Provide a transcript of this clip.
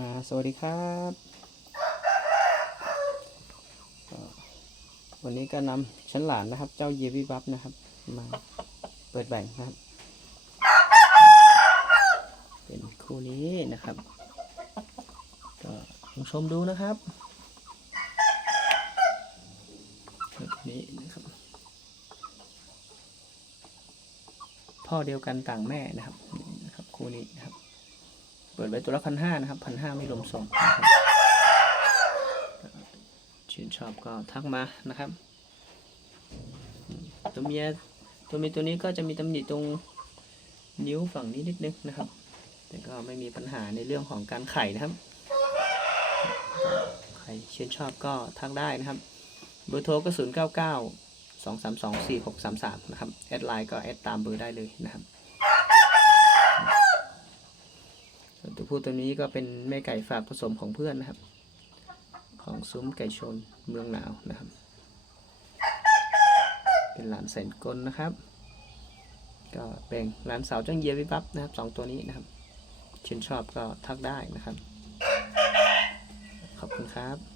มา สวัสดีครับ วันนี้ก็นำชั้นหลานนะครับ เจ้าเยวิบับนะครับ มาเปิดแบ่งครับ เป็นคู่นี้นะครับ ก็ลองชมดูนะครับแบบนี้นะครับ พ่อเดียวกันต่างแม่นะครับนี่นะครับ คู่นี้นะครับ ปิดไว้ตัวละพันห้านะครับพันห้าไม่รวมส่งนะครับชื่นชอบก็ทักมานะครับ ตัวเมียตัวเมียตัวนี้ก็จะมีตำหนิตรงนิ้วฝั่งนี้นิดนึงนะครับ แต่ก็ไม่มีปัญหาในเรื่องของการไข่นะครับใครชื่นชอบก็ทักได้นะครับเบอร์โทรก็0 9 9 2 3 2 4 6 3 3นะครับแอดไลน์ก็แอดตามเบอร์ได้เลยนะครับ ส่วนตัว ผู้ตัวนี้ก็เป็นแม่ไก่ฝากผสมของเพื่อนนะครับ ของซุ้มไก่ชนเมืองหนาวนะครับ เป็นหลานแสนกลนะครับ ก็เป็นหลานสาวจ้างเยียวิบับนะครับสองตัวนี้นะครับชื่นชอบก็ทักได้นะครับ ขอบคุณครับ